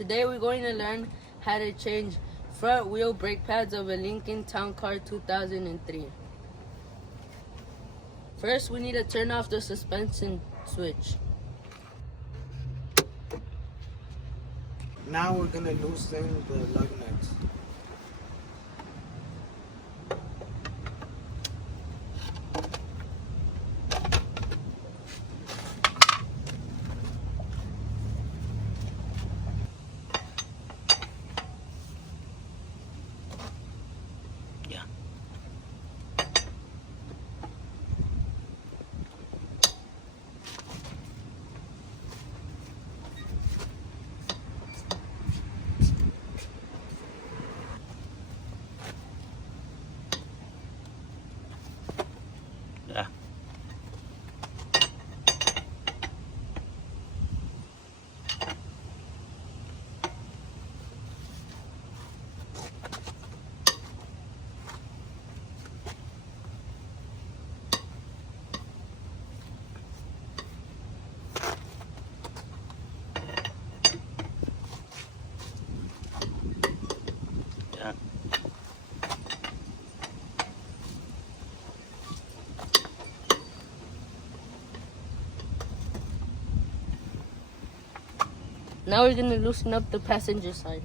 Today we're going to learn how to change front wheel brake pads of a Lincoln Town Car 2003. First, we need to turn off the suspension switch. Now we're going to loosen the lug nuts. Now we're going to loosen up the passenger side.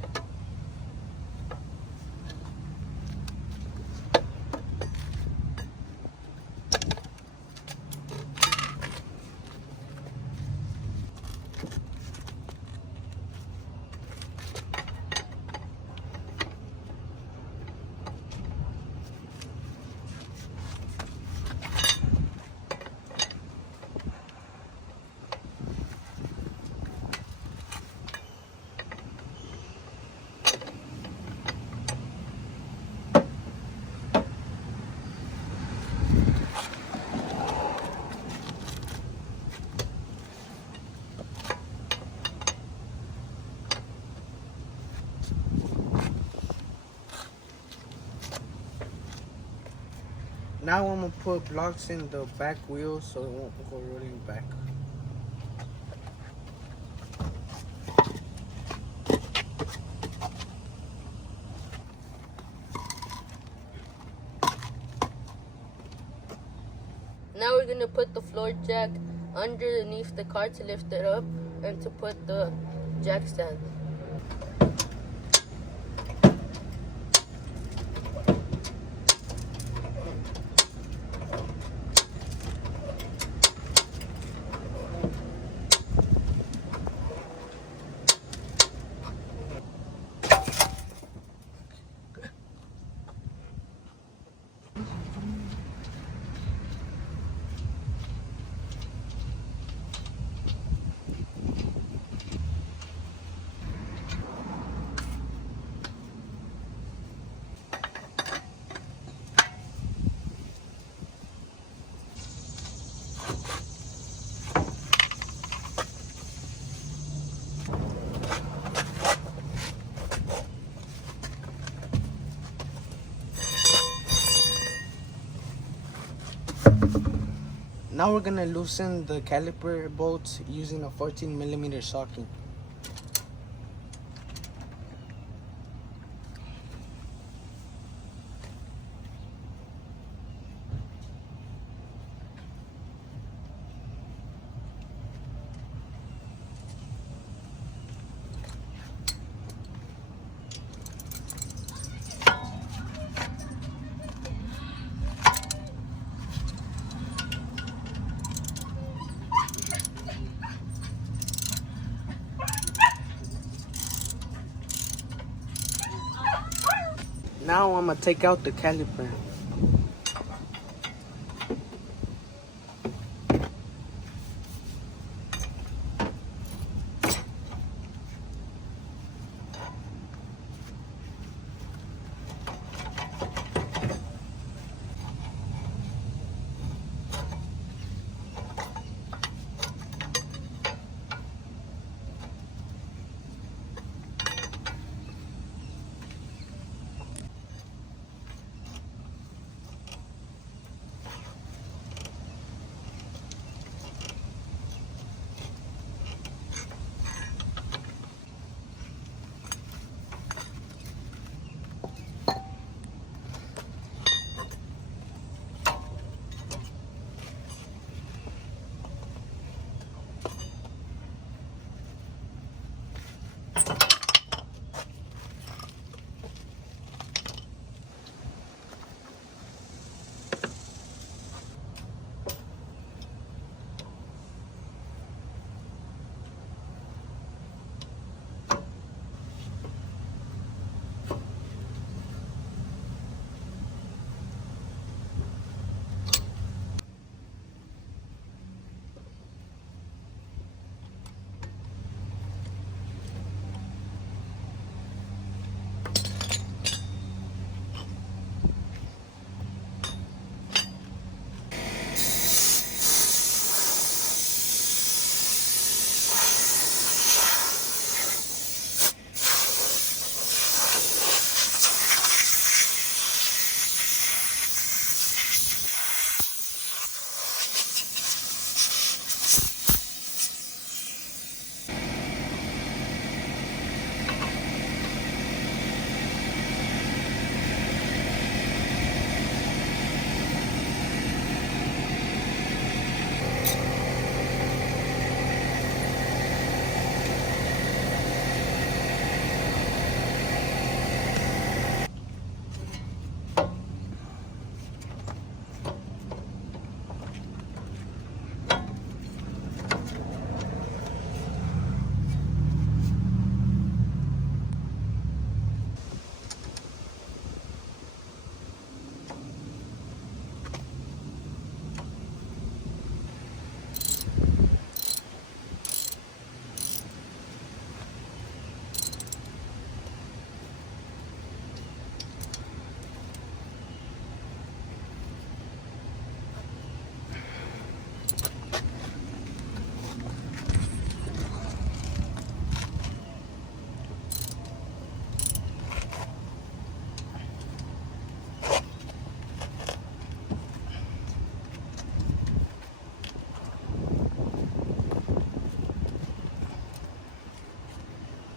Now I'm going to put blocks in the back wheel so it won't go rolling back. Now we're going to put the floor jack underneath the car to lift it up and to put the jack stand. Now we're going to loosen the caliper bolts using a 14mm socket. Now I'm going to take out the caliper.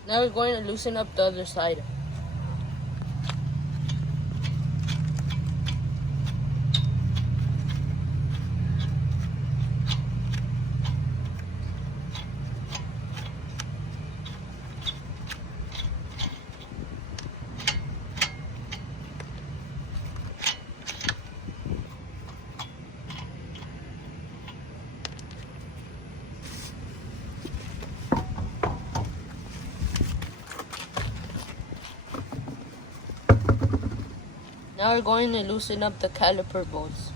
Now we're going to loosen up the other side. Now we're going to loosen up the caliper bolts.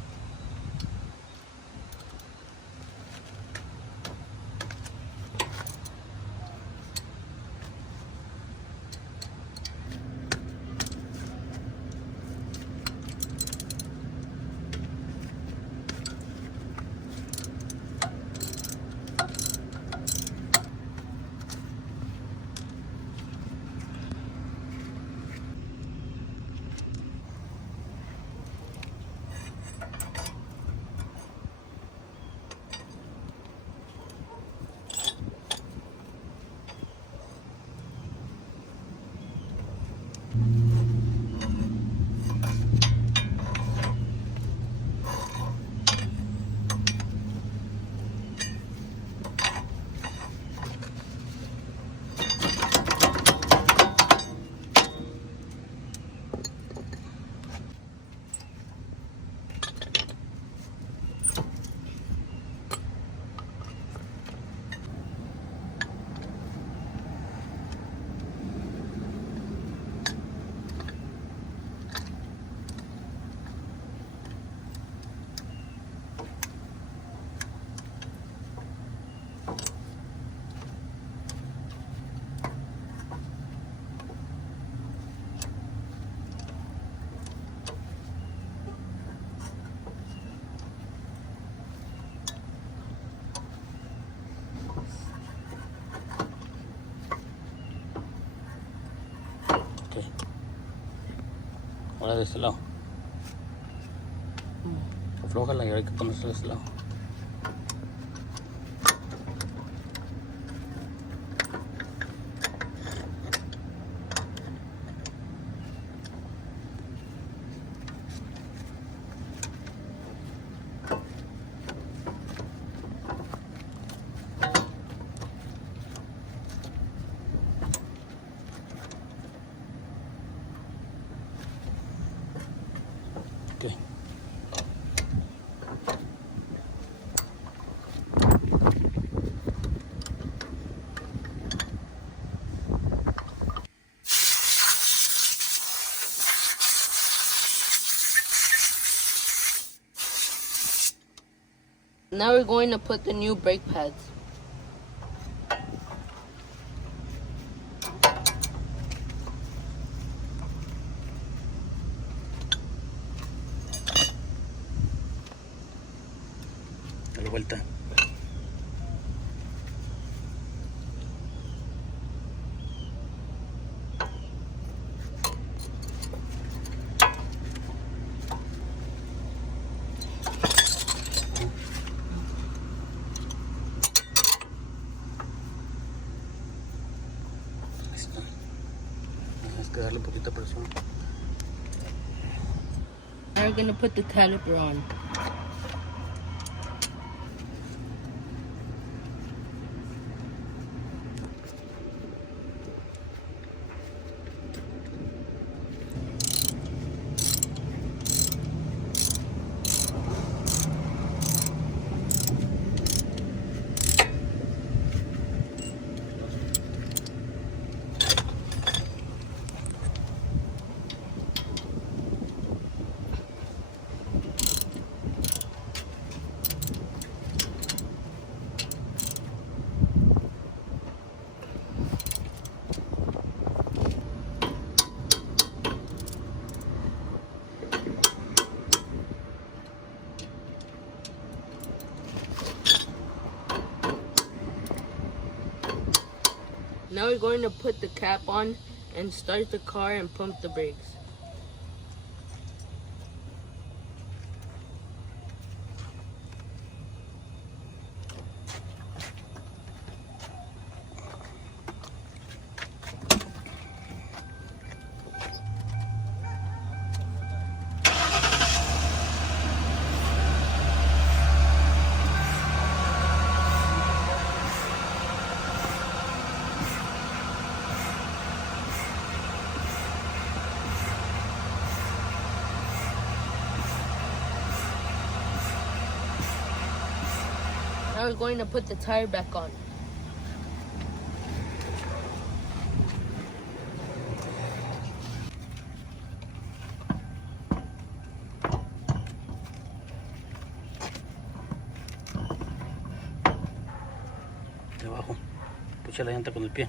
Ok. Ahora de este lado. Aflójala y ahora hay que ponerse de este lado. Ok. Now we're going to put the new brake pads. Dale vuelta. Ahí está. Tienes que darle poquita presión. Now we're going to put the caliper on. Now we're going to put the cap on and start the car and pump the brakes. Now we're going to put the tire back on. De abajo. Pucha la llanta con el pie.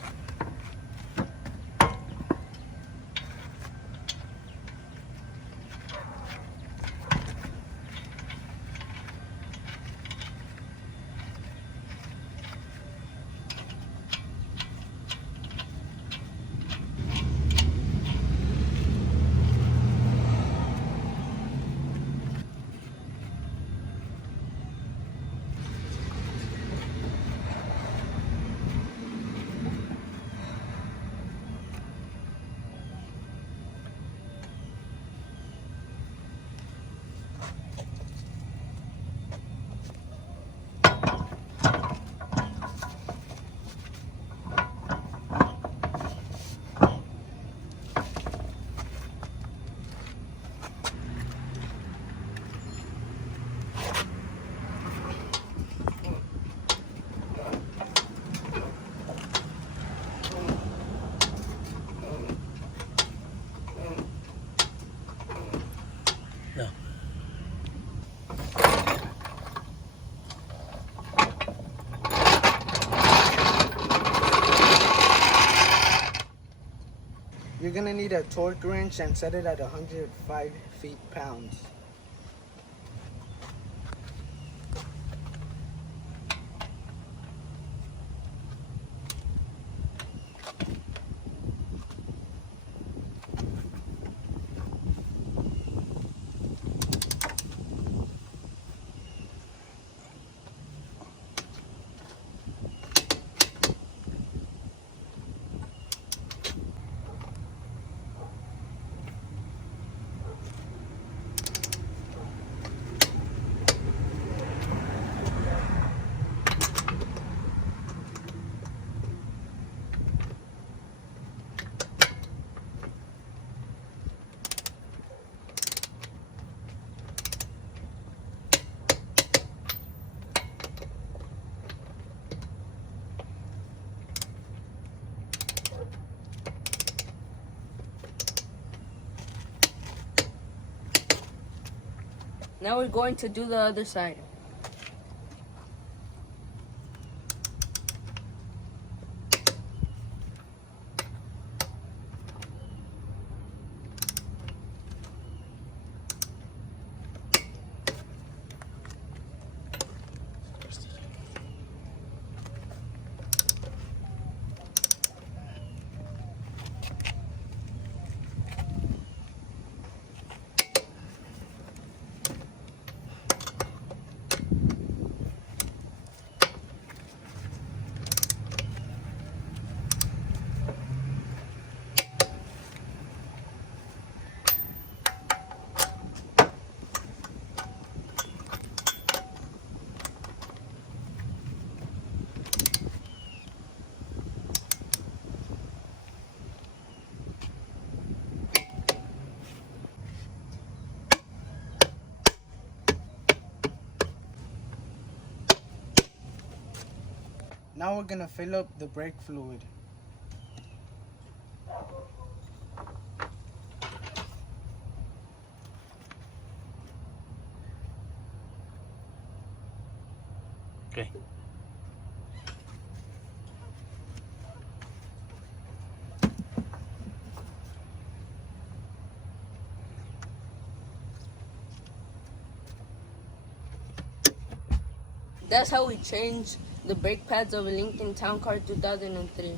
No. You're gonna need a torque wrench and set it at 105 feet-pounds. Now we're going to do the other side. Now we're gonna fill up the brake fluid. Okay. That's how we changed the brake pads of a Lincoln Town Car 2003.